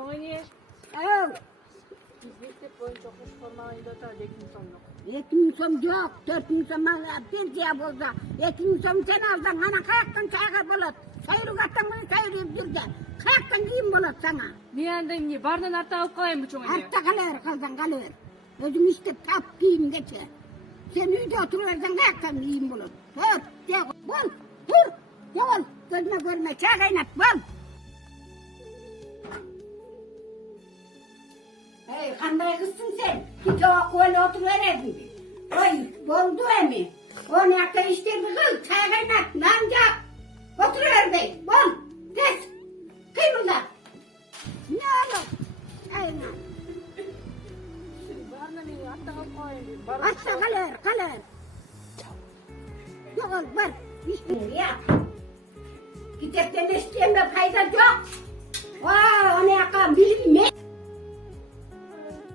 Çoğuni. Evet. Biz mektep boyunca okuş formalıydı da 2 son yok. 2 som yok. 4 som bir diye bolsa. 2 som sen alsan ana kayaktan çayga bolat. Sayrık attan bunu sayrıyıp durca. Kayaktan kiyim bolat sana. Niyandan ni bardan arta alıp koyayım bu çoğuni. Artta kalır kalır. Özüm işte tap giyin geçer. Sen uyda oturuversen kayaktan kiyim bolat. Dur. Gel. Bol. Dur. Gel. Gözüme görme. Çay kaynat. Bol. Hey, kanday kızsın sen. Hiç o öyle oturuveredin. Oy, boldu emi. O ne yakta iştir bir kız. Çay kaynat. Nancak. Oturuver bey. Bol. Kes. Kıymında. Ne olur? Aynen. Bardan ni arta alıp koyayım. Artta kalır. Yok ol, var. İşte ya. Gidecekten isteyemde fayda yok.